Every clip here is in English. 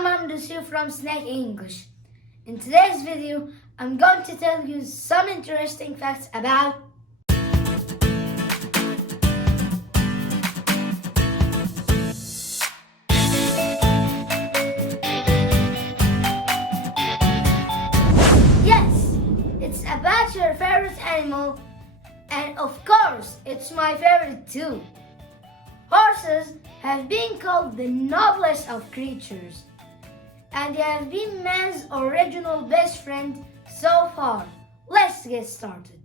I'm Hamdusio from Snack English. In today's video, I'm going to tell you some interesting facts about Yes, it's about your favorite animal, and of course, it's my favorite too. Horses have been called the noblest of creatures, and they have been man's original best friend so far. Let's get started.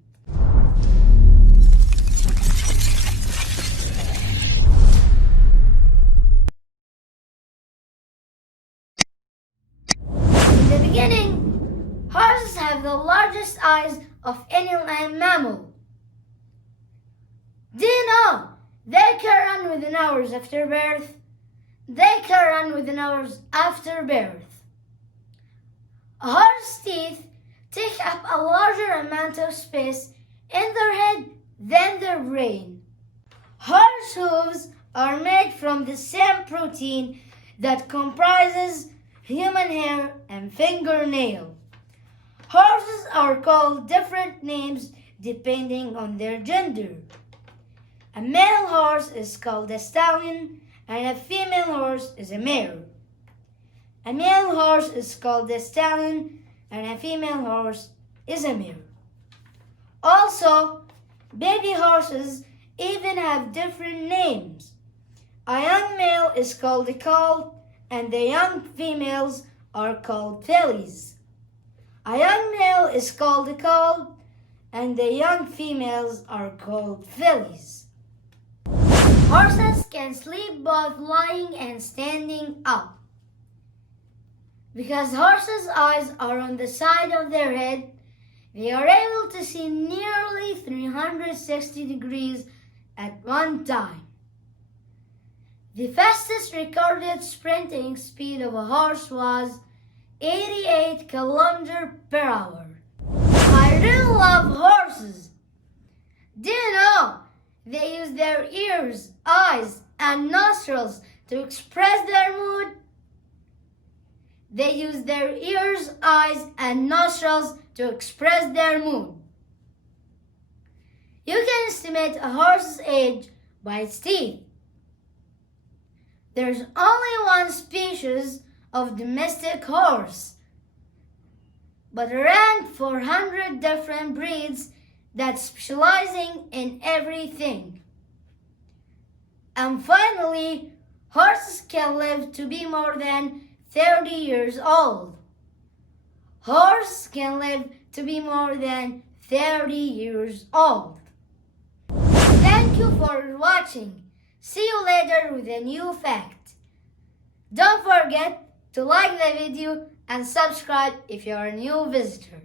In the beginning, horses have the largest eyes of any land mammal. Do you know they can run within hours after birth? They can run within hours after birth. A horse's teeth take up a larger amount of space in their head than their brain. Horse hooves are made from the same protein that comprises human hair and fingernail. Horses are called different names depending on their gender. A male horse is called a stallion, and a female horse is a mare. A male horse is called a stallion, and a female horse is a mare. Also, baby horses even have different names. A young male is called a colt, and the young females are called fillies. A young male is called a colt, and the young females are called fillies. Horses can sleep both lying and standing up. Because horses' eyes are on the side of their head, they are able to see nearly 360 degrees at one time. The fastest recorded sprinting speed of a horse was 88 kilometers per hour. I really love horses. Do you know they use their ears, eyes, and nostrils to express their mood? They use their ears, eyes, and nostrils to express their mood. You can estimate a horse's age by its teeth. There's only one species of domestic horse, but around 400 different breeds that's specializing in everything. And finally, horses can live to be more than 30 years old. Horses can live to be more than 30 years old. Thank you for watching. See you later with a new fact. Don't forget to like the video and subscribe if you're a new visitor.